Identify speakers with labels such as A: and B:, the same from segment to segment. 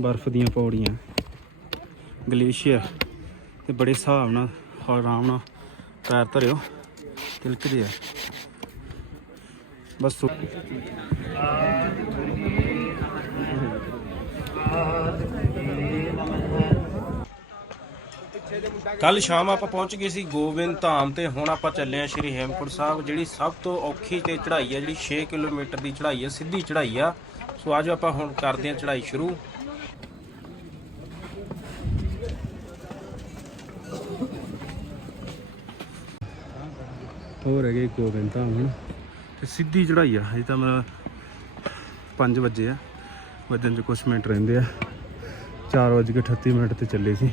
A: ਬਰਫ਼ ਦੀਆਂ ਪੌੜੀਆਂ। ਗਲੇਸ਼ੀਅਰ। ਤੇ ਬੜੇ ਹਿਸਾਬ ਨਾਲ, ਆਰਾਮ ਨਾਲ ਪੈਰ ਧਰਿਓ, ਤਿਲਕਦੇ ਆ। ਬਸ ਕੱਲ ਸ਼ਾਮ ਆਪਾਂ ਪਹੁੰਚ ਗਏ ਸੀ ਗੋਬਿੰਦ ਧਾਮ ਤੇ, ਹੁਣ ਆਪਾਂ ਚੱਲੇ ਆ ਸ਼੍ਰੀ ਹੇਮਕੁੰਟ ਸਾਹਿਬ, ਜਿਹੜੀ ਸਭ ਤੋਂ ਔਖੀ ਤੇ ਚੜ੍ਹਾਈ ਆ, ਜਿਹੜੀ 6 ਕਿਲੋਮੀਟਰ ਦੀ ਚੜ੍ਹਾਈ ਆ, ਸਿੱਧੀ ਚੜ੍ਹਾਈ ਆ। ਸੋ ਅੱਜ ਆਪਾਂ ਹੁਣ ਕਰਦੇ ਆ ਚੜ੍ਹਾਈ ਸ਼ੁਰੂ। ਹੋਰ ਹੈਗੇ ਗੋਬਿੰਦ ਧਾਮ ਹੁਣ। ਤੇ ਸਿੱਧੀ ਚੜ੍ਹਾਈ ਆ ਅਜੇ ਤਾਂ ਮੈਂ 5 ਵਜੇ ਆ। ਵੱਜਣ ਚ ਕੁਝ ਮਿੰਟ ਰਹਿੰਦੇ ਆ। 4:38 ਮਿੰਟ ਤੇ ਚੱਲੇ ਸੀ।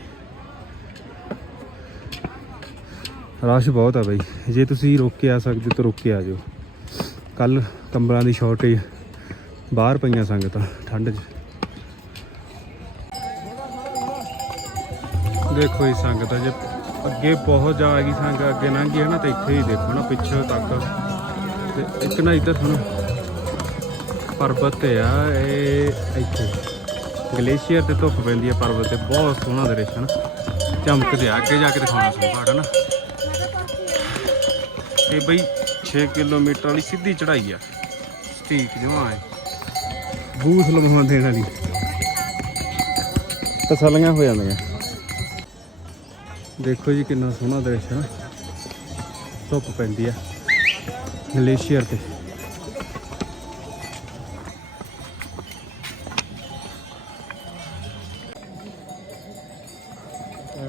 A: ਰਸ਼ ਬਹੁਤ ਆ ਬਾਈ। ਜੇ ਤੁਸੀਂ ਰੁਕ ਕੇ ਆ ਸਕਦੇ ਤਾਂ ਰੁਕ ਕੇ ਆ ਜਾਓ। ਕੱਲ ਕੰਬਲਾਂ ਦੀ ਸ਼ਾਰਟੇਜ ਬਾਹਰ ਪਈਆਂ ਸੰਗਤਾਂ, ਠੰਡ 'ਚ। ਦੇਖੋ ਇਹ ਸੰਗਤ, ਜੇ ਅੱਗੇ ਬਹੁਤ ਜਾ ਆ ਗਈ ਸੰਗਤ ਅੱਗੇ ਲੰਘ ਗਈ ਹੈ ਨਾ, ਤੇ ਇੱਥੇ ਹੀ ਦੇਖੋ ਨਾ, ਪਿੱਛੇ ਤੱਕ। ਤੇ ਇੱਕ ਨਾ ਇੱਧਰ ਸੁਣੋ ਪਰਬਤ ਆ, ਇਹ ਇੱਥੇ। ਗਲੇਸ਼ੀਅਰ ਤੇ ਧੁੱਪ ਪੈਂਦੀ ਹੈ ਪਰਬਤ ਤੇ, ਬਹੁਤ ਸੋਹਣਾ ਦ੍ਰਿਸ਼ ਹੈ ਨਾ। ਚਮਕਦੇ ਆ, ਅੱਗੇ ਜਾ ਕੇ ਦਿਖਾਉਣਾ ਤੁਹਾਨੂੰ ਪਹਾੜ ਨਾ। ਇਹ ਬਈ 6 ਕਿਲੋਮੀਟਰ ਵਾਲੀ ਸਿੱਧੀ ਚੜਾਈ ਆ। ਸਟੀਕ ਜਮਾ ਹੈ। ਬੂਸ ਲਮਹਾਂ ਦੇਣ ਵਾਲੀ ਤਸਲੀਆਂ ਹੋ ਜਾਂਦੀਆਂ। ਦੇਖੋ ਜੀ ਕਿੰਨਾ ਸੋਹਣਾ ਦ੍ਰਿਸ਼ ਹੈ ਨਾ ਧੁੱਪ ਪੈਂਦੀ ਆ। ਗਲੇਸ਼ੀਅਰ ਤੇ।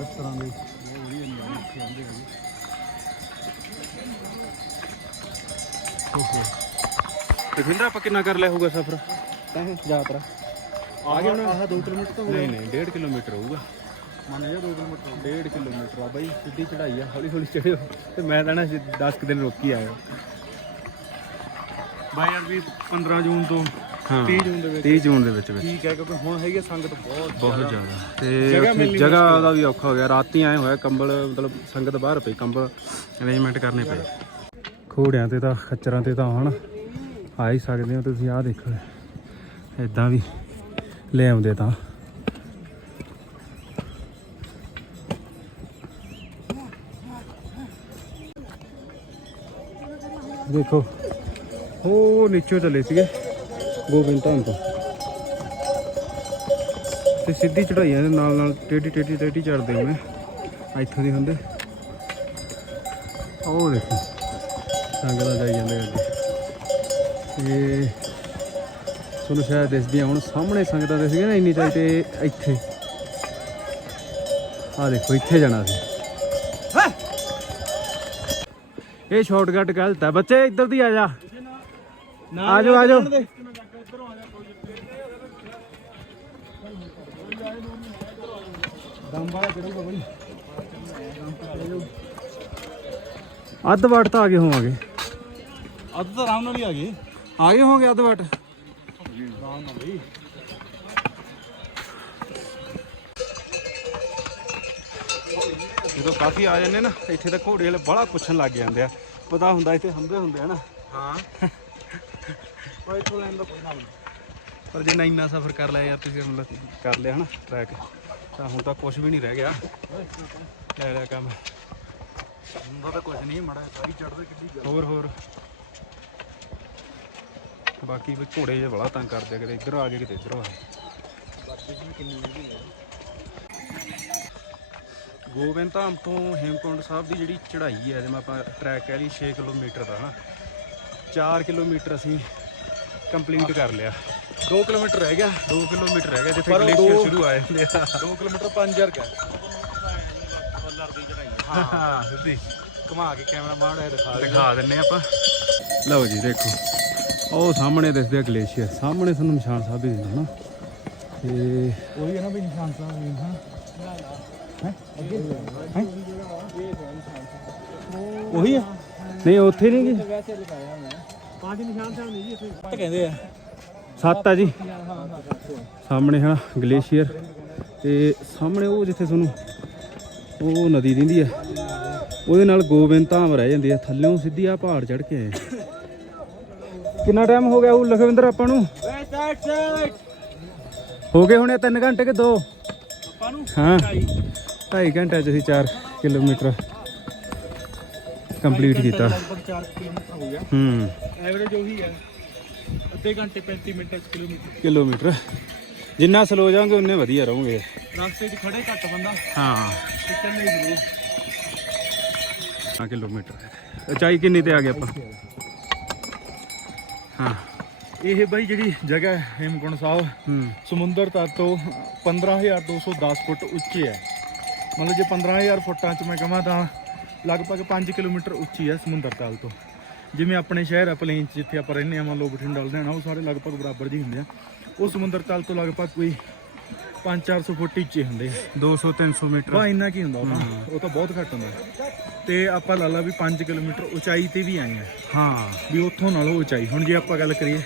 A: ਇਸ ਤਰ੍ਹਾਂ ਦੇ ਆਪਾਂ ਕਿੰਨਾ ਕਰ ਲਿਆ ਹੋਊਗਾ ਸਫ਼ਰ?
B: ਯਾਤਰਾ।
A: ਆ ਗਿਆ ਹੁਣ?
B: ਆਹ 2 ਕਿਲੋਮੀਟਰ ਤਾਂ
A: ਨਹੀਂ ਨਹੀਂ 1.5 ਕਿਲੋਮੀਟਰ ਹੋਊਗਾ।
B: ਮੰਨ ਜਾ 2 ਕਿਲੋਮੀਟਰ
A: 1.5 ਕਿਲੋਮੀਟਰ ਆ ਬਾਈ ਸਿੱਧੀ ਚੜਾਈ ਆ ਹੌਲੀ ਹੌਲੀ ਚੜਿਓ ਤੇ ਮੈਂ ਤਾਂ ਨਾ 10 ਕੁ ਦਿਨ ਰੁਕ ਹੀ ਆਇਆ।
B: ਬਾਈ ਯਾਰ ਵੀ 15 ਜੂਨ ਤੋਂ
A: ਹਾਂ
B: 30 ਜੂਨ ਦੇ ਵਿੱਚ
A: 30 ਜੂਨ ਦੇ ਵਿੱਚ ਵਿੱਚ।
B: ਠੀਕ ਹੈ ਕਿਉਂਕਿ ਹੁਣ ਹੈਗੀ ਆ ਸੰਗਤ ਬਹੁਤ
A: ਬਹੁਤ ਜ਼ਿਆਦਾ। ਤੇ
B: ਜਗ੍ਹਾ
A: ਉੱਥੇ
B: ਮਿਲਣੀ
A: ਜਗ੍ਹਾ ਦਾ ਵੀ ਔਖਾ ਹੋ ਗਿਆ। ਰਾਤੀ ਆਏ ਹੋਇਆ ਕੰਬਲ ਮਤਲਬ ਸੰਗਤ ਬਾਹਰ ਪਈ ਕੰਬਲ ਅਰੇਂਜਮੈਂਟ ਕਰਨੇ ਪਏ। ਘੋੜਿਆਂ ਤੇ ਤਾਂ ਖੱਚਰਾਂ ਤੇ ਤਾਂ ਹੁਣ ਆ ਹੀ ਸਕਦੇ ਹੋ ਤੁਸੀਂ ਆਹ ਦੇਖੋ। ਇਦਾਂ ਵੀ ਲੈ ਆਉਂਦੇ ਤਾਂ। ਦੇਖੋ। ਉਹ ਨੀਚੋਂ ਚਲੇ ਸੀਗੇ। ਗੋਬਿੰਦ ਧਾਮ ਤੋਂ। ਤੇ ਸਿੱਧੀ ਚੜਾਈਆਂ ਦੇ ਨਾਲ ਨਾਲ, ਟੇਢੀ ਟੇਢੀ ਟੇਢੀ ਚੜਦੇ ਮੈਂ ਇੱਥੋਂ ਦੀ ਹੁੰਦੇ। ਉਹ ਦੇਖੋ ਸੰਗਤਾਂ ਜਾਈ ਜਾਂਦੇ ਅੱਗੇ। ਤੇ ਤੁਹਾਨੂੰ ਸ਼ਾਇਦ ਦਿਸਦੀਆਂ ਹੁਣ, ਸਾਹਮਣੇ ਸੰਗਤਾਂ ਦਿਸਦੀਆਂ ਨਾ ਇੰਨੀ ਚਾਈ ਤੇ ਇੱਥੇ। ਆ ਦੇਖੋ, ਇੱਥੇ ਜਾਣਾ ਸੀ। ਇਹ ਸ਼ਾਰਟਕਟ ਗਲਤ ਹੈ ਬੱਚੇ ਇੱਧਰ ਦੀ ਆ ਜਾ। ਆ ਜਾਓ ਆ ਜਾਓ।
B: ਦਮ ਵਾਲਾ
A: ਅੱਧ ਵਾਟ ਤਾਂ ਆ ਗਏ ਹੋਵਾਂਗੇ।
B: ਅੱਧ ਤਾਂ ਆਰਾਮ ਨਾਲ ਹੀ ਆ ਗਏ।
A: ਆ ਗਏ ਹੋਵਾਂਗੇ ਅੱਧ ਵਾਟ।
B: ਆਰਾਮ ਨਾਲ ਬਈ।
A: ਜਦੋਂ ਕਾਫੀ ਆ ਜਾਂਦੇ ਨਾ ਇੱਥੇ ਤਾਂ ਘੋੜੇ ਵਾਲੇ ਬੜਾ ਪੁੱਛਣ ਲੱਗ ਜਾਂਦੇ ਆ। ਪਤਾ ਹੁੰਦਾ ਇੱਥੇ ਹੰਬੇ ਹੁੰਦੇ ਆ ਨਾ।
B: ਹਾਂ। ਕੋਈ ਤੋਂ ਲੈਣ ਦਾ ਪਤਾ ਨਹੀਂ
A: ਪਰ ਜੇ ਨਾ ਇੰਨਾ ਸਫ਼ਰ ਕਰ ਲਿਆ ਯਾਰ ਤੁਸੀਂ ਮਤਲਬ ਕਰ ਲਿਆ ਹਨਾ ਟਰੈਕ ਤਾਂ ਹੁਣ ਤਾਂ ਕੁਝ ਵੀ ਨਹੀਂ ਰਹਿ ਗਿਆ। ਲੈ ਲਿਆ ਕੰਮ।
B: ਹੁੰਦਾ ਤਾਂ ਕੁਝ ਨਹੀਂ ਮੜਾ ਸਾਰੀ ਚੜਦੇ ਕਿੱਡੀ
A: ਹੋਰ ਹੋਰ। ਬਾਕੀ ਵੀ ਘੋੜੇ ਜੇ ਬੜਾ ਤੰਗ ਕਰਦੇ ਕਿਤੇ ਇੱਧਰ ਆ ਗਏ ਕਿਤੇ ਇੱਧਰ ਆ ਗਏ।
B: ਬਾਕੀ ਜਿਵੇਂ ਕਿੰਨੀ ਮਿਲਦੀ ਹੈ
A: ਗੋਬਿੰਦ ਧਾਮ ਤੋਂ ਹੇਮਕੁੰਡ ਸਾਹਿਬ ਦੀ ਜਿਹੜੀ ਚੜ੍ਹਾਈ ਹੈ ਜਿਵੇਂ ਆਪਾਂ ਟਰੈਕ ਕਹਿ ਲਈ 6 ਕਿਲੋਮੀਟਰ ਦਾ ਹਨਾ 4 ਕਿਲੋਮੀਟਰ ਅਸੀਂ ਕੰਪਲੀਟ ਕਰ ਲਿਆ।
B: 2 ਕਿਲੋਮੀਟਰ ਰਹਿ ਗਿਆ
A: 2 ਕਿਲੋਮੀਟਰ ਰਹਿ ਗਿਆ ਜਿੱਥੇ ਗਲੇਸ਼ੀਅਰ
B: ਦੋ-
A: ਸ਼ੁਰੂ ਆਏ ਹੁੰਦੇ ਆ।
B: 2 ਕਿਲੋਮੀਟਰ 5000 ਕਾ
A: ਹਾਂ। ਸਿੱਧੀ।
B: ਘੁਮਾ ਕੇ ਕੈਮਰਾ ਮਾਰ ਦਿਖਾ ਦੇ
A: ਦਿਖਾ ਦਿੰਨੇ ਆਪਾਂ। ਲਓ ਜੀ ਦੇਖੋ। ਉਹ ਸਾਹਮਣੇ ਦਿਸਦੇ ਆ ਗਲੇਸ਼ੀਅਰ। ਸਾਹਮਣੇ ਸਾਨੂੰ ਨਿਸ਼ਾਨ ਸਾਹਿਬ ਵੀ ਦਿਖਦਾ ਨਾ। ਤੇ
B: ਉਹੀ ਹੈ ਨਾ ਵੀ ਨਿਸ਼ਾਨ ਸਾਹਿਬ ਵੀ ਹਾਂ।
A: ਉਹੀ ਆ? ਨਹੀਂ ਉੱਥੇ ਨਹੀਂ ਗੀ
B: ਵੈਸੇ ਲਗਾਇਆ ਮੈਂ ਪੰਜ ਨਿਸ਼ਾਨ ਸਾਹਿਬ ਨਹੀਂ ਜੀ। ਇੱਥੇ ਕਹਿੰਦੇ ਆ।
A: ਸੱਤ ਆ ਜੀ। ਸਾਹਮਣੇ ਹਾਂ ਗਲੇਸ਼ੀਅਰ। ਤੇ ਸਾਹਮਣੇ ਉਹ ਜਿੱਥੇ ਤੁਹਾਨੂੰ ਉਹ ਨਦੀ ਦਿੰਦੀ ਆ। ਉਹਦੇ ਨਾਲ ਗੋਬਿੰਦ ਧਾਮ ਰਹਿ ਜਾਂਦੀ ਆ। ਥੱਲੇੋਂ ਸਿੱਧੀ ਆ ਪਹਾੜ ਚੜ ਕੇ ਆਏ ਕਿੰਨਾ ਟਾਈਮ ਹੋ ਗਿਆ ਉਹ ਲਖਵਿੰਦਰ ਆਪਾਂ ਨੂੰ? ਹੋ ਗਏ ਹੁਣੇ 3 ਘੰਟੇ ਕਿ 2
B: ਆਪਾਂ ਨੂੰ
A: ਹਾਂ। 2.5 ਘੰਟੇ ਚ ਅਸੀਂ 4 ਕਿਲੋਮੀਟਰ ਕੰਪਲੀਟ
B: ਢਾਈ
A: ਕੀਤਾ।
B: ਲਗਭਗ 4 ਕਿਲੋਮੀਟਰ ਹੋ ਗਿਆ।
A: ਹੂੰ।
B: ਐਵਰੇਜ ਉਹੀ ਹੈ। ਅੱਧੇ ਘੰਟੇ 35 ਮਿੰਟ ਕਿਲੋਮੀਟਰ।
A: ਕਿਲੋਮੀਟਰ। ਜਿੰਨਾ ਸਲੋ ਜਾਓਗੇ ਉਨੇ ਵਧੀਆ ਰਹੋਗੇ।
B: ਰਸਤੇ 'ਚ ਖੜੇ ਘੱਟ ਬੰਦਾ।
A: ਹਾਂ।
B: ਤੇ ਚੱਲੇ ਜ਼ਰੂਰ
A: 5 ਕਿਲੋਮੀਟਰ। ਉਚਾਈ ਕਿੰਨੀ ਤੇ ਆ ਗਏ ਆਪਾਂ? ਹਾਂ।
B: ਇਹ ਬਾਈ ਜਿਹੜੀ ਜਗ੍ਹਾ ਹੈ ਹੇਮਕੁੰਡ ਸਾਹਿਬ ਸਮੁੰਦਰ ਤੱਟ ਤੋਂ 15210 ਫੁੱਟ ਉੱਚੀ ਹੈ। ਮਤਲਬ ਜੇ 15000 ਫੁੱਟਾਂ 'ਚ ਮੈਂ ਕਹਾਂ ਤਾਂ ਲਗਭਗ 5 ਕਿਲੋਮੀਟਰ ਉੱਚੀ ਹੈ ਸਮੁੰਦਰ ਤਲ ਤੋਂ। ਜਿਵੇਂ ਆਪਣੇ ਸ਼ਹਿਰ ਆ ਪਲੇਨ 'ਚ ਜਿੱਥੇ ਆਪਾਂ ਰਹਿੰਦੇ ਆ ਮੰਨ ਲਓ ਬਠਿੰਡਾ ਲੁਧਿਆਣਾ ਉਹ ਸਾਰੇ ਲਗਭਗ ਬਰਾਬਰ ਜੀ ਹੁੰਦੇ ਆ। ਉਹ ਸਮੁੰਦਰ ਤਲ ਤੋਂ ਲਗਭਗ ਕੋਈ 5-400 ਫੁੱਟ ਉੱਚੇ ਹੁੰਦੇ ਆ।
A: 200 300 ਮੀਟਰ।
B: ਬਾ ਇੰਨਾ ਕੀ ਹੁੰਦਾ ਉਹ ਤਾਂ। ਉਹ ਤਾਂ ਬਹੁਤ ਘੱਟ ਹੁੰਦਾ। ਤੇ ਆਪਾਂ ਲਾ ਲਾ ਵੀ 5 ਕਿਲੋਮੀਟਰ ਉਚਾਈ ਤੇ ਵੀ ਆਏ ਆ।
A: ਹਾਂ।
B: ਵੀ ਉੱਥੋਂ ਨਾਲੋਂ ਉਚਾਈ। ਹੁਣ ਜੇ ਆਪਾਂ ਗੱਲ ਕਰੀਏ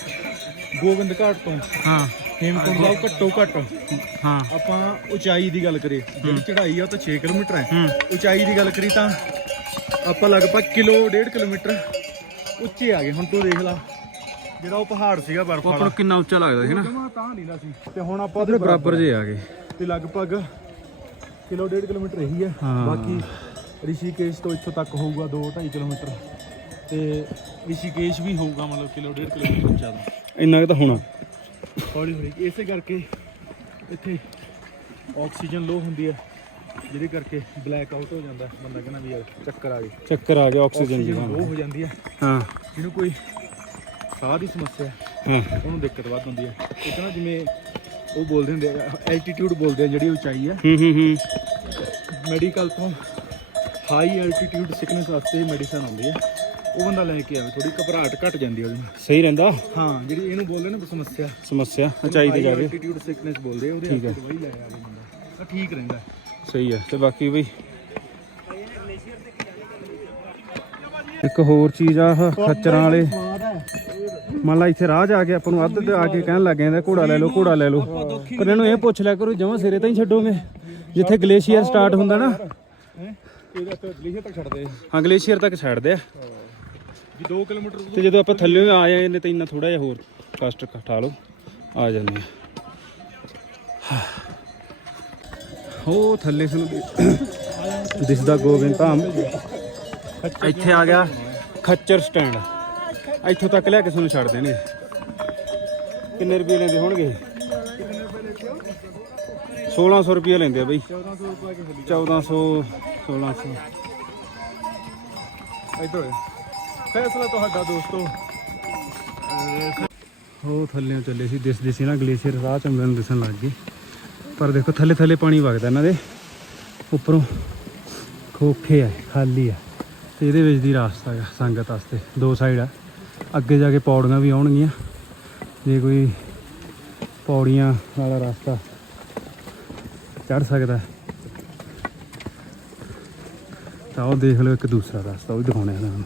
B: ਗੋਬਿੰਦ ਘਾਟ ਤੋਂ
A: ਹਾਂ।
B: ਹੇਮਕੁੰਡ ਸਾਹਿਬ ਘੱਟੋ ਘੱਟ
A: ਹਾਂ।
B: ਆਪਾਂ ਉਚਾਈ ਦੀ ਗੱਲ ਕਰੀਏ ਜਿਹੜੀ ਚੜ੍ਹਾਈ ਆ ਉਹ ਤਾਂ 6 ਕਿਲੋਮੀਟਰ ਹੈ। ਉਚਾਈ ਦੀ ਗੱਲ ਕਰੀ ਤਾਂ ਆਪਾਂ ਲਗਭਗ ਕਿਲੋ ਡੇਢ ਕਿਲੋਮੀਟਰ ਉੱਚੇ ਆ ਗਏ। ਹੁਣ ਤੂੰ ਦੇਖ ਲਾ ਜਿਹੜਾ ਉਹ ਪਹਾੜ ਸੀਗਾ ਬਰਫ
A: ਆਪਾਂ
B: ਵਾਲਾ।
A: ਕਿੰਨਾ ਉੱਚਾ ਲੱਗਦਾ ਸੀ ਨਾ।
B: ਜਮਾ ਤਾਂ ਨਹੀਂ ਨਾ ਸੀ। ਤੇ ਹੁਣ ਆਪਾਂ
A: ਉਹਦੇ ਬਰਾਬਰ ਜੇ ਆ ਗਏ।
B: ਤੇ ਲਗਭਗ ਕਿਲੋ ਡੇਢ ਕਿਲੋਮੀਟਰ ਇਹੀ ਹੈ। ਬਾਕੀ ਰਿਸ਼ੀਕੇਸ਼ ਤੋਂ ਇੱਥੋਂ ਤੱਕ ਹੋਊਗਾ 2 2.5 ਕਿਲੋਮੀਟਰ। ਤੇ ਰਿਸ਼ੀਕੇਸ਼ ਵੀ ਹੋਊਗਾ ਮਤਲਬ ਕਿਲੋ ਡੇਢ ਕਿਲੋਮੀਟਰ ਉੱਚਾ। ਦਾ
A: ਇੰਨਾ ਕੁ ਤਾਂ ਹੋਣਾ।
B: ਹੌਲੀ ਹੌਲੀ। ਇਸੇ ਕਰਕੇ ਇੱਥੇ ਆਕਸੀਜਨ ਲੋ ਹੁੰਦੀ ਹੈ ਜਿਹਦੇ ਕਰਕੇ ਬਲੈਕ ਆਊਟ ਹੋ ਜਾਂਦਾ ਬੰਦਾ ਕਹਿੰਦਾ ਵੀ ਯਾਰ ਚੱਕਰ ਆ ਗਏ।
A: ਚੱਕਰ ਆ ਗਿਆ ਆਕਸੀਜਨ ਦੀ
B: ਲੋ ਹੋ ਜਾਂਦੀ ਹੈ
A: ਹਾਂ।
B: ਜਿਹਨੂੰ ਕੋਈ ਸਾਹ ਦੀ ਸਮੱਸਿਆ ਹੈ, ਉਹਨੂੰ ਦਿੱਕਤ ਵੱਧ ਹੁੰਦੀ ਹੈ ਉਹ ਕਹਿੰਦਾ ਜਿਵੇਂ ਉਹ ਬੋਲਦੇ ਹੁੰਦੇ ਆ ਐਲਟੀਟਿਊਡ ਬੋਲਦੇ ਆ ਜਿਹੜੀ ਉਚਾਈ ਹੈ
A: ਹੂੰ ਹੂੰ ਹੂੰ।
B: ਮੈਡੀਕਲ ਤੋਂ ਹਾਈ ਐਲਟੀਟਿਊਡ ਸਿਕਨੈਸ ਵਾਸਤੇ ਮੈਡੀਸਨ ਆਉਂਦੀ ਹੈ ਉਹ ਬੰਦਾ ਲੈ ਕੇ ਆਵੇ ਥੋੜੀ ਘਬਰਾਹਟ ਘਟ ਜਾਂਦੀ ਉਹਦੇ ਨਾਲ।
A: ਸਹੀ ਰਹਿੰਦਾ?
B: ਹਾਂ ਜਿਹੜੀ ਇਹਨੂੰ ਬੋਲਦੇ ਨੇ ਸਮੱਸਿਆ।
A: ਸਮੱਸਿਆ ਉਚਾਈ ਤੇ ਜਾ ਕੇ।
B: ਐਲਟੀਟਿਊਡ ਸਿਕਨੈਸ ਬੋਲਦੇ ਉਹਦੇ
A: ਠੀਕ ਹੈ।
B: ਵਾਸਤੇ ਦਵਾਈ ਲੈ ਆਵੇ ਬੰਦਾ। ਤਾਂ ਠੀਕ ਰਹਿੰਦਾ।
A: ਸਹੀ ਹੈ ਤੇ ਬਾਕੀ ਬਈ ਇੱਕ ਹੋਰ ਚੀਜ਼ ਆ ਆਹ ਖੱਚਰਾਂ ਵਾਲੇ। ਮੰਨ ਲਾ ਇੱਥੇ ਰਾਹ ਜਾ ਕੇ ਆਪਾਂ ਨੂੰ ਅੱਧ ਤੇ ਆ ਕੇ ਕਹਿਣ ਲੱਗ ਜਾਂਦੇ ਘੋੜਾ ਲੈ ਲਓ ਘੋੜਾ ਲੈ ਲਓ। ਪਰ ਇਹਨੂੰ ਇਹ ਪੁੱਛ ਲਿਆ ਕਰੋ ਜਮਾਂ ਸਿਰੇ ਤਾਂ ਹੀ ਛੱਡੋਗੇ? ਜਿੱਥੇ ਗਲੇਸ਼ੀਅਰ ਸਟਾਰਟ ਹੁੰਦਾ ਨਾ।
B: ਇਹਦਾ ਤਾਂ ਗਲੇਸ਼ੀਅਰ ਤੱਕ ਛੱਡਦੇ
A: ਹਾਂ ਗਲੇਸ਼ੀਅਰ ਤੱਕ ਛੱਡਦੇ ਆ।
B: ਜੀ 2 ਕਿਲੋਮੀਟਰ
A: ਤੇ ਜਦੋਂ ਆਪਾਂ ਥੱਲੇ ਆ ਜਾਏ ਨੇ ਤਾਂ ਇੰਨਾ ਥੋੜਾ ਜਿਹਾ ਹੋਰ ਕਸ਼ਟ ਠਾ ਲਓ। ਆ ਜਾਂਦੇ ਆ। ਹੋ, ਥੱਲੇ ਸਾਨੂੰ ਦਿਸਦਾ ਗੋਬਿੰਦ ਧਾਮ। ਇੱਥੇ ਆ ਗਿਆ ਖੱਚਰ ਸਟੈਂਡ। ਇੱਥੋਂ ਤੱਕ ਲੈ ਕੇ ਸਾਨੂੰ ਛੱਡ ਦੇਣੇ ਕਿੰਨੇ ਰੁਪਏ ਲੈਂਦੇ ਹੋਣਗੇ? 1600 ਰੁਪਏ ਲੈਂਦੇ ਆ ਬਈ।
B: 1400 ਰੁਪਏ ਕੇ ਖਲੀ
A: 1400 1600
B: ਇੱਧਰ ਫੈਸਲਾ ਤੁਹਾਡਾ ਦੋਸਤੋ।
A: ਉਹ ਥੱਲੇ ਚੱਲੇ ਸੀ, ਦਿਸਦੇ ਸੀ ਨਾ ਗਲੇਸ਼ੀਅਰ, ਰਾਹ ਚ ਮੈਨੂੰ ਦਿਸਣ ਲੱਗ ਗਏ ਪਰ ਦੇਖੋ ਥੱਲੇ ਥੱਲੇ ਪਾਣੀ ਵਗਦਾ ਇਹਨਾਂ ਦੇ। ਉੱਪਰੋਂ ਖੋਖੇ ਆ, ਖਾਲੀ ਆ। ਤੇ ਇਹਦੇ ਵਿੱਚ ਦੀ ਰਾਸਤਾ ਆ, ਸੰਗਤ ਵਾਸਤੇ, ਦੋ ਸਾਈਡ ਆ। ਅੱਗੇ ਜਾ ਕੇ ਪੌੜੀਆਂ ਵੀ ਆਉਣਗੀਆਂ। ਜੇ ਕੋਈ ਪੌੜੀਆਂ ਵਾਲਾ ਰਸਤਾ ਚੜ ਸਕਦਾ। ਤਾਂ ਉਹ ਦੇਖ ਲਓ ਇੱਕ ਦੂਸਰਾ ਰਸਤਾ, ਉਹ ਵੀ ਦਿਖਾਉਣੇ ਆ ਤੁਹਾਨੂੰ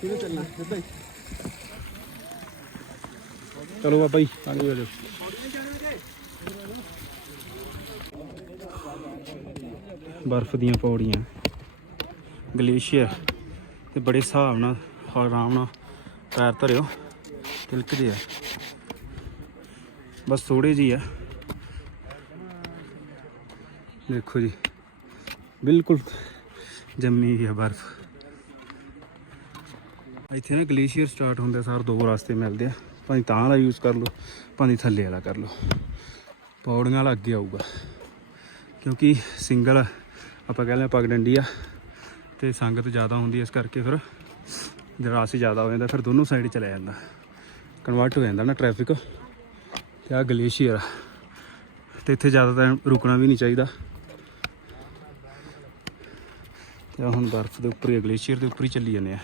B: ਕਿਹਦੇ ਚੱਲਣਾ ਸਿੱਧਾ ਹੀ
A: ਚਲੋ ਬਾਬਾ ਜੀ ਆਗੇ ਆ ਬਰਫ਼ ਦੀਆਂ ਪੌੜੀਆਂ, ਗਲੇਸ਼ੀਅਰ, ਤੇ ਬੜੇ ਹਿਸਾਬ ਨਾਲ ਆਰਾਮ ਨਾਲ ਪੈਰ ਧਰਿਓ, ਤਿਲਕਦੇ ਆ। ਬਸ ਥੋੜੇ ਜੀ ਆ। ਦੇਖੋ ਜੀ, ਬਿਲਕੁਲ ਜੰਮੀ ਹੋਈ ਆ ਬਰਫ਼। ਇੱਥੇ ਨਾ ਗਲੇਸ਼ੀਅਰ ਸਟਾਰਟ ਹੁੰਦੇ ਸਾਰ ਦੋ ਰਸਤੇ ਮਿਲਦੇ ਆ। ਭਾਵੇਂ ਤਾਂ ਵਾਲਾ ਯੂਜ਼ ਕਰ ਲਓ, ਭਾਵੇਂ ਥੱਲੇ ਵਾਲਾ ਕਰ ਲਓ। ਪੌੜੀਆਂ ਵਾਲਾ ਅੱਗੇ ਆਊਗਾ। ਕਿਉਂਕਿ ਸਿੰਗਲ ਆਪਾਂ ਕਹਿੰਦੇ ਆ ਪਗਡੰਡੀ ਆ, ਤੇ ਸੰਗਤ ਜ਼ਿਆਦਾ ਹੁੰਦੀ ਇਸ ਕਰਕੇ ਫਿਰ ਜਿਹੜਾ ਰਸ਼ ਜ਼ਿਆਦਾ ਹੋ ਜਾਂਦਾ, ਫਿਰ ਦੋਨੋਂ ਸਾਈਡ ਚਲਾ ਜਾਂਦਾ। ਕਨਵਰਟ ਹੋ ਜਾਂਦਾ ਨਾ ਟ੍ਰੈਫਿਕ ਤੇ ਆ ਗਲੇਸ਼ੀਅਰ ਆ। ਤੇ ਇੱਥੇ ਜ਼ਿਆਦਾ ਟਾਈਮ ਰੁਕਣਾ ਵੀ ਨਹੀਂ ਚਾਹੀਦਾ। ਤੇ ਹੁਣ ਬਰਫ਼ ਦੇ ਉੱਪਰ ਹੀ ਗਲੇਸ਼ੀਅਰ ਦੇ ਉੱਪਰ ਹੀ ਚੱਲੀ ਜਾਂਦੇ ਆ।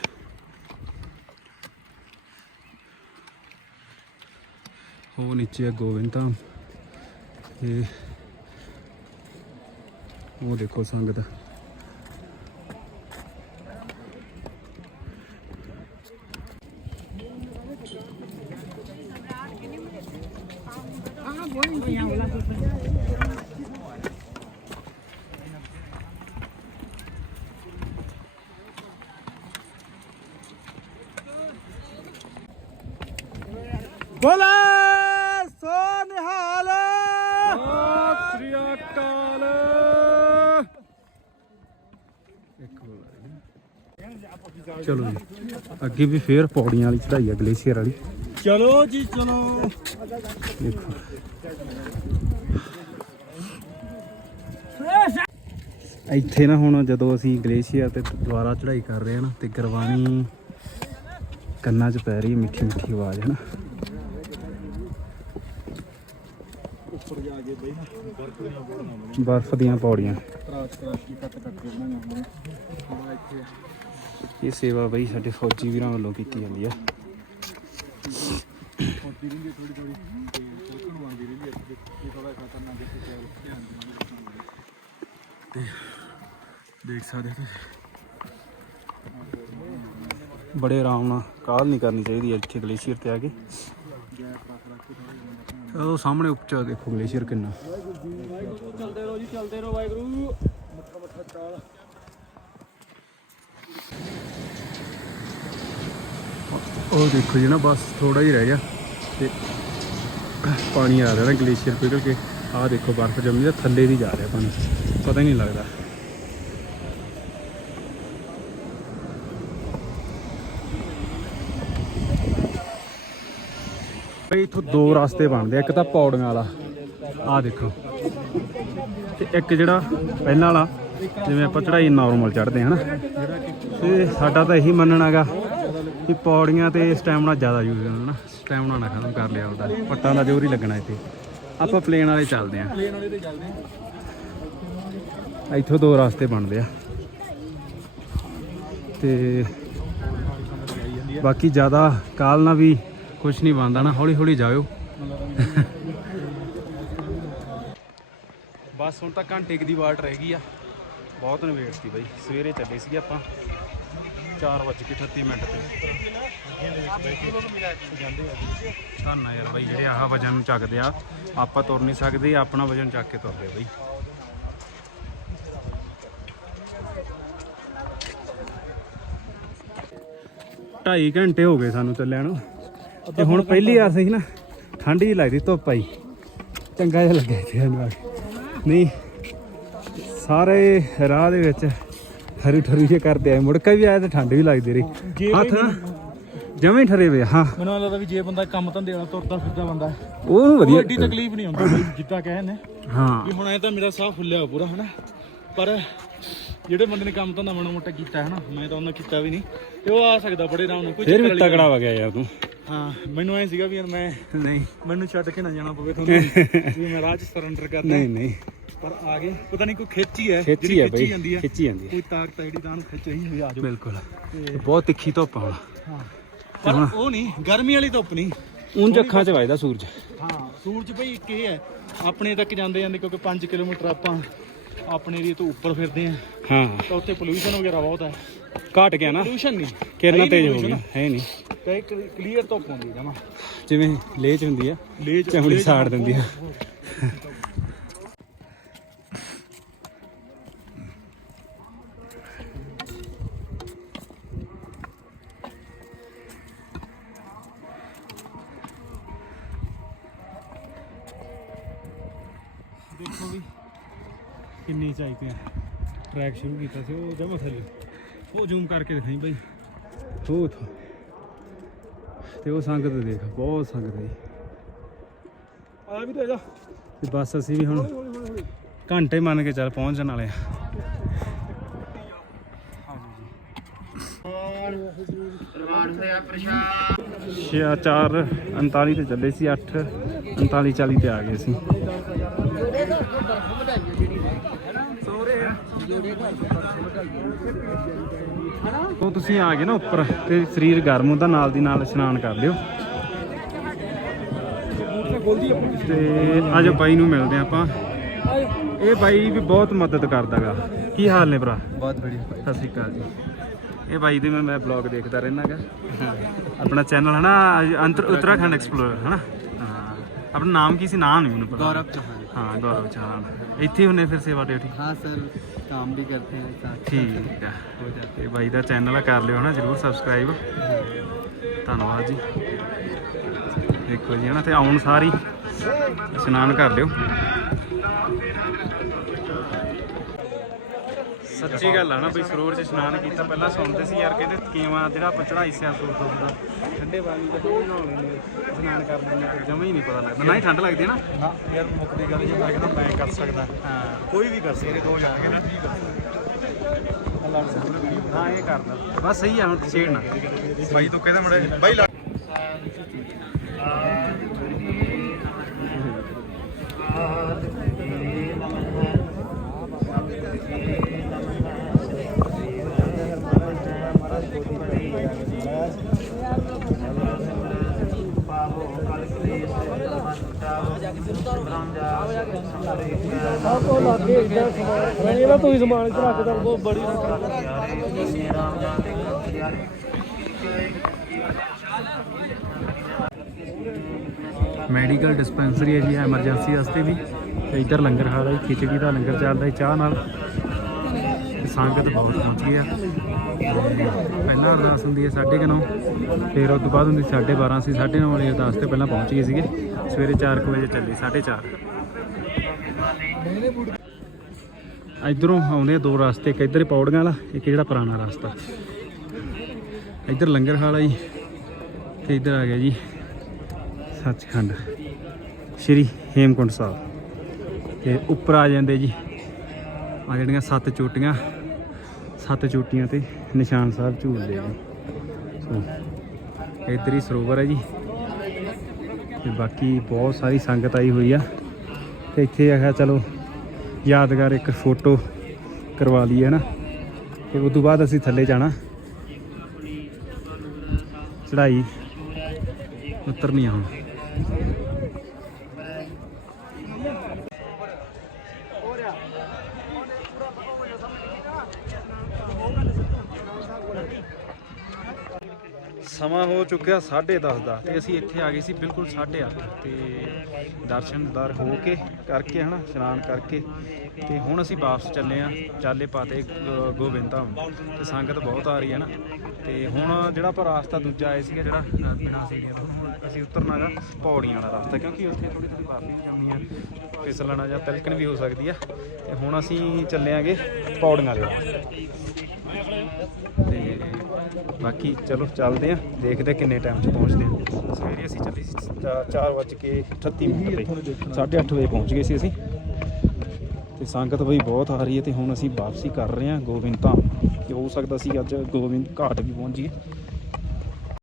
A: ਉਹ ਨੀਚੇ ਆ ਗੋਬਿੰਦ ਧਾਮ। ਇਹ ਉਹ ਦੇਖੋ ਸੰਗਤ
B: ਬੋਲੇ ਸੋ ਨਿਹਾਲ
A: ਸਤਿ ਸ੍ਰੀ ਅਕਾਲ। ਚਲੋ ਜੀ ਅੱਗੇ ਵੀ ਫੇਰ ਪੌੜੀਆਂ ਵਾਲੀ ਚੜਾਈ ਆ ਗਲੇਸ਼ੀਅਰ ਵਾਲੀ।
B: ਚਲੋ ਜੀ ਚਲੋ।
A: ਦੇਖੋ। ਇੱਥੇ ਨਾ ਹੁਣ ਜਦੋਂ ਅਸੀਂ ਗਲੇਸ਼ੀਅਰ ਤੇ ਦੁਬਾਰਾ ਚੜਾਈ ਕਰ ਰਹੇ ਹਾਂ ਨਾ ਤੇ ਗਰਵਾਣੀ ਕੰਨਾਂ 'ਚ ਪੈ ਰਹੀ ਮਿੱਠੀ ਮਿੱਠੀ ਆਵਾਜ਼ ਹੈ ਨਾ
B: ਉੱਪਰ ਜਾ ਕੇ ਬਈ ਨਾ ਬਰਫ ਦੀਆਂ
A: ਪੌੜੀਆਂ। ਇਹ ਸੇਵਾ ਬਈ ਸਾਡੇ ਫੌਜੀ ਵੀਰਾਂ ਵੱਲੋਂ ਕੀਤੀ ਜਾਂਦੀ ਆ।
B: ਹੈ
A: ਦੇਖ ਸਕਦੇ ਬੜੇ ਆਰਾਮ ਨਾਲ ਕਾਲ ਨਹੀਂ ਕਰਨੀ ਚਾਹੀਦੀ ਹੈ ਇੱਥੇ ਗਲੇਸ਼ੀਅਰ ਤੇ ਆ ਕੇ। ਉਹ ਸਾਹਮਣੇ ਉੱਚਾ ਦੇਖੋ ਗਲੇਸ਼ੀਅਰ ਕਿੰਨਾ।
B: ਚਲਦੇ ਰਹੋ ਜੀ ਚਲਦੇ ਰਹੋ ਵਾਹਿਗੁਰੂ ਮੱਥਾ ਮੱਥਾ ਚਾਲ
A: ਉਹ ਦੇਖੋ ਜੀ ਨਾ, ਬਸ ਥੋੜਾ ਹੀ ਰਹਿ ਗਿਆ ਤੇ ਪਾਣੀ ਆ ਰਿਹਾ ਨਾ ਗਲੇਸ਼ੀਅਰ ਪਿਘਲ ਕੇ। ਆਹ ਦੇਖੋ ਬਰਫ਼ ਜੰਮੀ ਦਾ ਥੱਲੇ ਦੀ ਜਾ ਰਿਹਾ ਪਾਣੀ। ਪਤਾ ਹੀ ਨਹੀਂ ਲੱਗਦਾ। ਇੱਥੋਂ ਦੋ ਰਸਤੇ ਬਣਦੇ ਆ, ਇੱਕ ਤਾਂ ਪੌੜੀਆਂ ਵਾਲਾ। ਆਹ ਦੇਖੋ। ਤੇ ਇੱਕ ਜਿਹੜਾ ਪਹਿਲਾਂ ਵਾਲਾ, ਜਿਵੇਂ ਆਪਾਂ ਚੜਾਈ ਨਾਰਮਲ ਚੜਦੇ ਹਾਂ ਨਾ ਤੇ ਸਾਡਾ ਤਾਂ ਇਹੀ ਮੰਨਣਾਗਾ ਕਿ ਪੌੜੀਆਂ ਤੇ ਸਟੈਮਿਨਾ ਜ਼ਿਆਦਾ ਯੂਜ਼ ਕਰਨਾ ਨਾ ਸਟੈਮਨਾ ਨਾ ਖਤਮ ਕਰ ਲਿਆ ਉਹਦਾ ਪੱਟਾਂ ਦਾ ਜ਼ੋਰ ਹੀ ਲੱਗਣਾ ਇੱਥੇ। ਆਪਾਂ ਪਲੇਨ ਵਾਲੇ ਚੱਲਦੇ ਆਂ
B: ਪਲੇਨ ਵਾਲੇ ਤੇ ਚੱਲਦੇ ਆ।
A: ਇੱਥੋਂ ਦੋ ਰਸਤੇ ਬਣਦੇ ਆ। ਤੇ ਬਾਕੀ ਜ਼ਿਆਦਾ ਕਾਲ ਨਾਲ ਵੀ ਕੁਝ ਨਹੀਂ ਬਣਦਾ ਨਾ, ਹੌਲੀ ਹੌਲੀ ਜਾਇਓ। ਬਸ ਹੁਣ ਤਾਂ ਘੰਟੇ ਕੁ ਦੀ ਵਾਟ ਰਹਿ ਗਈ ਆ। ਬਹੁਤ ਨਵੇੜ ਸੀ ਬਾਈ। ਸਵੇਰੇ ਚੱਲੇ ਸੀਗੇ ਆਪਾਂ 4:38 ਮਿੰਟ ਤੇ। ਧੰਨਾ ਯਾਰ ਬਾਈ, ਜਿਹੜੇ ਆਹ ਵਜਨ ਨੂੰ ਚੱਕਦੇ ਆ, ਆਪਾਂ ਤੁਰ ਨਹੀਂ ਸਕਦੇ, ਆਪਣਾ ਵਜਨ ਚੱਕ ਕੇ ਤੁਰਦੇ ਬਾਈ। ਢਾਈ ਘੰਟੇ ਹੋ ਗਏ ਸਾਨੂੰ ਚੱਲਿਆਂ ਨੂੰ। ਤੇ ਹੁਣ ਪਹਿਲੀ ਵਾਰ ਸੀ ਨਾ ਠੰਡ ਹੀ ਲੱਗਦੀ ਧੁੱਪ ਆਈ। ਚੰਗਾ ਜਿਹਾ ਲੱਗਿਆ ਇੱਥੇ ਸਾਨੂੰ। ਨਹੀਂ ਸਾਰੇ ਰਾਹ ਦੇ ਵਿੱਚ ਹਰੀ ਠਰੀ ਜੇ ਕਰਦੇ ਆਏ। ਮੁੜ ਕੇ ਵੀ ਆਇਆ ਤੇ ਠੰਡ ਵੀ ਲੱਗਦੀ ਰਹੀ। ਹੱਥ ਨਾ ਜਮੇ ਠਰੇ ਵੇ ਹਾਂ।
B: ਮੈਨੂੰ ਲੱਗਦਾ ਵੀ ਜੇ ਬੰਦਾ ਕੰਮ ਧੰਦੇ ਵਾਲਾ ਤੁਰਦਾ ਫਿਰਦਾ ਬੰਦਾ
A: ਉਹਨੂੰ
B: ਉਹ
A: ਵਧੀਆ।
B: ਐਡੀ ਤਕਲੀਫ ਨਹੀਂ ਹੁੰਦੀ ਜਿੱਦਾਂ ਕਹੇ ਨੇ
A: ਹਾਂ।
B: ਵੀ ਹੁਣ ਐ ਤਾਂ ਮੇਰਾ ਸਾਹ ਫੁੱਲਿਆ ਪੂਰਾ ਹਨਾ। ਪਰ ਜਿਹੜੇ ਬੰਦੇ ਨੇ ਕੰਮ ਧੰਦਾ ਮਾੜਾ ਮੋਟਾ ਕੀਤਾ ਹੈ ਨਾ ਮੈਂ ਤਾਂ ਉਹਨਾਂ ਕੀਤਾ ਵੀ ਨਹੀਂ। ਤੇ ਉਹ ਆ ਸਕਦਾ ਬੜੇ ਆਰਾਮ ਨਾਲ ਕੋਈ
A: ਫਿਰ
B: ਚੱਕਰ
A: ਵੀ ਤਗੜਾ ਹੋ ਗਿਆ ਯਾਰ ਤੂੰ।
B: ਹਾਂ ਮੈਨੂੰ ਐ ਸੀਗਾ ਵੀ ਯਾਰ ਮੈਂ
A: ਨਹੀਂ।
B: ਮੈਨੂੰ ਛੱਡ ਕੇ ਨਾ ਜਾਣਾ ਪਵੇ ਤੁਹਾਨੂੰ ਵੀ ਮੈਂ ਰਾਹ 'ਚ ਸਰੈਂਡਰ ਕਰਦਾ
A: ਨਹੀਂ ਨਹੀਂ।
B: ਪਰ ਆ ਗਏ ਪਤਾ ਨਹੀਂ ਕੋਈ ਖਿੱਚ ਹੀ
A: ਖਿੱਚੀ ਹੈ ਬਈ ਖਿੱਚੀ ਜਾਂਦੀ ਹੈ।
B: ਕੋਈ ਤਾਕਤ ਹੈ ਜਿਹੜੀ ਤਾਂ ਉਹਨੂੰ ਖਿੱਚ ਰਹੀ ਹੋਈ ਆ ਜਾਓ।
A: ਬਿਲਕੁਲ। ਬਹੁਤ ਤਿੱਖੀ ਧੁੱਪ ਆ
B: ਹਾਂ। ਪਰ ਉਹ ਨਹੀਂ ਗਰਮੀ ਵਾਲੀ ਧੁੱਪ ਨਹੀਂ।
A: ਉਂਝ ਅੱਖਾਂ 'ਚ ਵੱਜਦਾ ਸੂਰਜ।
B: ਹਾਂ ਸੂਰਜ ਬਈ ਇੱਕ ਇਹ ਹੈ ਆਪਣੇ ਤੱਕ ਜਾਂਦੇ ਜਾਂਦੇ ਕਿਉਂਕਿ 5 ਕਿਲੋਮੀਟਰ ਆਪਾਂ ਆਪਣੇ ਏਰੀਏ ਤੋਂ ਉੱਪਰ ਫਿਰਦੇ ਆ।
A: ਹਾਂ।
B: ਤਾਂ ਉੱਥੇ ਪੋਲੂਸ਼ਨ ਵਗੈਰਾ ਬਹੁਤ ਹੈ
A: ਘਟ ਗਿਆ ਨਾ।
B: ਪੋਲੂਸ਼ਨ ਨਹੀਂ। ਹੀ
A: ਤੇਜ਼ ਹੋ
B: pollution।
A: ਹੈ ਨਹੀਂ।
B: ਤੇ ਕਲੀਅਰ ਧੁੱਪ ਹੁੰਦੀ ਜਮਾ।
A: ਜਿਵੇਂ ਲੇਹ 'ਚ ਹੁੰਦੀ ਆ
B: ਲੇਜ
A: ਚਮੜੀ ਸਾੜ ਦਿੰਦੀ ਆ। ਟਰੈਕ ਸ਼ੁਰੂ ਕੀਤਾ ਸੀ ਉਹ ਜਮਾ ਥੱਲੇ। ਉਹ ਜ਼ੂਮ ਕਰਕੇ ਦਿਖਾਈ ਬਾਈ। ਉਹ ਉੱਥੋਂ। ਤੇ ਉਹ ਸੰਗਤ ਦੇਖ ਬਹੁਤ ਸੰਗਤ ਹੈ
B: ਆ ਵੀ ਤੇ ਜਾ।
A: ਤੇ ਬਸ ਅਸੀਂ ਵੀ ਹੁਣ ਘੰਟੇ ਮੰਨ ਕੇ ਚੱਲ ਪਹੁੰਚਣ ਵਾਲੇ ਆ। ਛੇ ਚਾਰ 39 ਤੇ ਚੱਲੇ ਸੀ 8 39 40 ਤੇ ਆ ਗਏ ਸੀ। ਤੋਂ ਤੁਸੀਂ ਆ ਗਏ ਨਾ ਉੱਪਰ ਤੇ ਸਰੀਰ ਗਰਮ ਹੁੰਦਾ ਨਾਲ ਦੀ ਨਾਲ ਇਸ਼ਨਾਨ ਕਰ ਲਿਓ। ਤੇ ਅੱਜ ਬਾਈ ਨੂੰ ਮਿਲਦੇ ਆਪਾਂ। ਇਹ ਬਾਈ ਵੀ ਬਹੁਤ ਮਦਦ ਕਰਦਾਗਾ। ਕੀ ਹਾਲ ਨੇ ਭਰਾ?
B: ਬਹੁਤ ਬੜੀ
A: ਸਤਿ ਸ਼੍ਰੀ ਅਕਾਲ ਜੀ। ਇਹ ਬਾਈ ਦੇ ਮੈਂ ਬਲੌਗ ਦੇਖਦਾ ਰਹਿਣਾਗਾ ਆਪਣਾ ਚੈਨਲ ਹਨਾ ਅੰਤਰ ਉੱਤਰਾਖੰਡ ਐਕਸਪਲੋਰਰ ਹਨਾ? ਆਪਣਾ ਨਾਮ ਕੀ ਸੀ? ਨਾਮ ਨਹੀਂ ਮੈਨੂੰ ਪਤਾ।
B: ਗੌਰਵ ਚੌਹਾਨ।
A: ਹਾਂ ਗੌਰਵ ਚੌਹਾਨ। ਇੱਥੇ ਹੁੰਨੇ ਫਿਰ ਸੇਵਾ ਡਿਊਟੀ?
B: ਹਾਂ ਸਰ। काम भी करते हैं साथ
A: ਠੀਕ ਆ ਤੇ ਬਾਈ ਦਾ ਚੈਨਲ ਆ ਕਰ ਲਿਓ ਨਾ ਜਰੂਰ ਸਬਸਕ੍ਰਾਈਬ ਧੰਨਵਾਦ ਜੀ ਦੇਖੋ ਜੀ ਹਨਾ ਤੇ ਆਉਣ ਸਾਰੀ ਇਸ਼ਨਾਨ ਕਰ ਲਿਓ ਸੱਚੀ ਗੱਲ ਆ ਨਾ ਬਈ ਸਰੋਵਰ 'ਚ ਇਸ਼ਨਾਨ ਕੀਤਾ ਪਹਿਲਾਂ ਸੁਣਦੇ ਸੀ ਯਾਰ ਕਹਿੰਦੇ ਕੀਵਾ ਜਿਹੜਾ ਆਪਾਂ ਚੜਾਈ ਸਿਆ ਸੂਰਤ ਹੁੰਦਾ। ਠੰਡੇ ਪਾਣੀ ਦਾ ਕੋਈ ਨਹਾਉਣ ਲੈਂਦੇ ਇਸ਼ਨਾਨ ਕਰ ਲੈਂਦੇ ਤੇ ਜਮਾ ਹੀ ਨਹੀਂ ਪਤਾ ਲੱਗਦਾ। ਨਾ ਹੀ ਠੰਡ ਲੱਗਦੀ ਹੈ ਨਾ।
B: ਨਾ ਯਾਰ ਮੁੱਖ ਦੀ ਗੱਲ ਜੇ ਮੈਂ ਕਹਿੰਦਾ ਮੈਂ ਕਰ ਸਕਦਾ।
A: ਹਾਂ।
B: ਕੋਈ ਵੀ ਕਰ ਸਕਦਾ। ਦੋ ਜਾਣਗੇ ਨਾ ਜੀ
A: ਹਾਂ ਇਹ ਕਰਦਾ। ਬਸ ਸਹੀ ਆ ਹੁਣ ਛੇੜਨਾ
B: ਬਾਈ ਤੋਂ ਕਹਿੰਦਾ ਮੜਾ ਬਾਈ ਲਾ
C: ਆਪੋ ਲੱਗੇ ਇਦਾਂ ਸਮਾਨ ਇਹਦਾ ਤੂੰ ਹੀ ਸਮਾਨ ਚ ਰੱਖਦਾ ਉਹ ਬੜੀ
A: ਮੈਡੀਕਲ ਡਿਸਪੈਂਸਰੀ ਹੈ ਜੀ ਐਮਰਜੈਂਸੀ ਵਾਸਤੇ ਵੀ। ਤੇ ਇੱਧਰ ਲੰਗਰ ਹਾਲ ਹੈ ਖਿਚੜੀ ਦਾ ਲੰਗਰ ਚੱਲਦਾ ਹੈ ਚਾਹ ਨਾਲ। ਸੰਗਤ ਬਹੁਤ ਪਹੁੰਚ ਗਈ ਆ। ਪਹਿਲਾਂ ਅਰਦਾਸ ਹੁੰਦੀ ਹੈ 9:30 ਫਿਰ ਉਸ ਤੋਂ ਬਾਅਦ ਹੁੰਦੀ 12:30 ਸੀ 9:30 ਵਾਲੀ ਅਰਦਾਸ ਤੇ ਪਹਿਲਾਂ ਪਹੁੰਚ ਗਏ ਸੀਗੇ। ਸਵੇਰੇ 4 ਵਜੇ ਚੱਲੀ 4:30 ਇਧਰੋਂ ਆਉਂਦੇ ਆ ਦੋ ਰਸਤੇ, ਇੱਕ ਇੱਧਰ ਪੌੜੀਆਂ ਵਾਲਾ, ਇੱਕ ਜਿਹੜਾ ਪੁਰਾਣਾ ਰਸਤਾ। ਇੱਧਰ ਲੰਗਰ ਹਾਲ ਆ ਜੀ, ਤੇ ਇੱਧਰ ਆ ਗਿਆ ਜੀ ਸੱਚਖੰਡ, ਸ਼੍ਰੀ ਹੇਮਕੁੰਟ ਸਾਹਿਬ। ਤੇ ਉੱਪਰ ਆ ਜਾਂਦੇ ਜੀ ਆ ਜਿਹੜੀਆਂ ਸੱਤ ਚੋਟੀਆਂ ਸੱਤ ਚੋਟੀਆਂ ਤੇ ਨਿਸ਼ਾਨ ਸਾਹਿਬ ਝੂਲਦੇ ਜੀ ਸੋ, ਇੱਧਰ ਹੀ ਸਰੋਵਰ ਹੈ ਜੀ। ਤੇ ਬਾਕੀ ਬਹੁਤ ਸਾਰੀ ਸੰਗਤ ਆਈ ਹੋਈ ਆ। ਤੇ ਇੱਥੇ ਆਖਿਆ, ਚਲੋ, ਯਾਦਗਾਰ ਇੱਕ ਫੋਟੋ ਕਰਵਾ ਲਈ ਹੈ ਨਾ। ਤੇ ਉਸ ਤੋਂ ਬਾਅਦ ਅਸੀਂ ਥੱਲੇ ਜਾਣਾ। ਚੜਾਈ ਉਤਰਨੀ ਆ ਹੁਣ ਸਮਾਂ ਹੋ ਚੁੱਕਿਆ 10:30 ਦਾ ਤੇ ਅਸੀਂ ਇੱਥੇ ਆ ਗਏ ਸੀ ਬਿਲਕੁਲ 8:30 ਤੇ ਦਰਸ਼ਨਦਾਰ ਹੋ ਕੇ ਕਰਕੇ ਹਨਾ ਇਸ਼ਨਾਨ ਕਰਕੇ ਤੇ ਹੁਣ ਅਸੀਂ ਵਾਪਸ ਚੱਲੇ ਆ ਚਾਲੇ ਪਾਤੇ ਗ- ਗੋਬਿੰਦ ਧਾਮ ਤੇ ਸੰਗਤ ਬਹੁਤ ਆ ਰਹੀ ਹੈ ਨਾ ਤੇ ਹੁਣ ਜਿਹੜਾ ਆਪਾਂ ਰਾਸਤਾ ਦੂਜਾ ਆਏ ਸੀਗਾ ਜਿਹੜਾ ਅ, ਬਿਨਾਂ ਸੀੜੀਆਂ ਤੋਂ ਹੁਣ ਅਸੀਂ ਉਤਰਨਾਗਾ ਪੌੜੀਆਂ ਵਾਲਾ ਰਾਸਤਾ ਕਿਉਂਕਿ ਉੱਥੇ ਥੋੜੀ ਥੋੜੀ ਬਾਰੀ ਜਾਂਦੀ ਫਿਸਲਣਾ ਜਾਂ ਤਿਲਕਣ ਵੀ ਹੋ ਸਕਦੀ ਆ। ਤੇ ਹੁਣ ਅਸੀਂ ਚੱਲੇ ਆਂਗੇ ਪੌੜੀਆਂ ਵਾਲੇ। ਤੇ ਬਾਕੀ ਚਲੋ ਚੱਲਦੇ ਆ ਦੇਖਦੇ ਕਿੰਨੇ ਟਾਈਮ 'ਚ ਪਹੁੰਚਦੇ ਆ ਸਵੇਰੇ ਅਸੀਂ ਚੱਲੇ ਸੀ 4:38 ਮਿੰਟ ਤੇ 8:30 ਵਜੇ ਪਹੁੰਚ ਗਏ ਸੀ ਅਸੀਂ। ਤੇ ਸੰਗਤ ਬਈ ਬਹੁਤ ਆ ਰਹੀ ਹੈ ਤੇ ਹੁਣ ਅਸੀਂ ਵਾਪਸੀ ਕਰ ਰਹੇ ਹਾਂ ਗੋਬਿੰਦ ਧਾਮ। ਤੇ ਹੋ ਸਕਦਾ ਸੀ ਅੱਜ ਗੋਬਿੰਦ ਘਾਟ ਵੀ ਪਹੁੰਚ ਜਾਈਏ।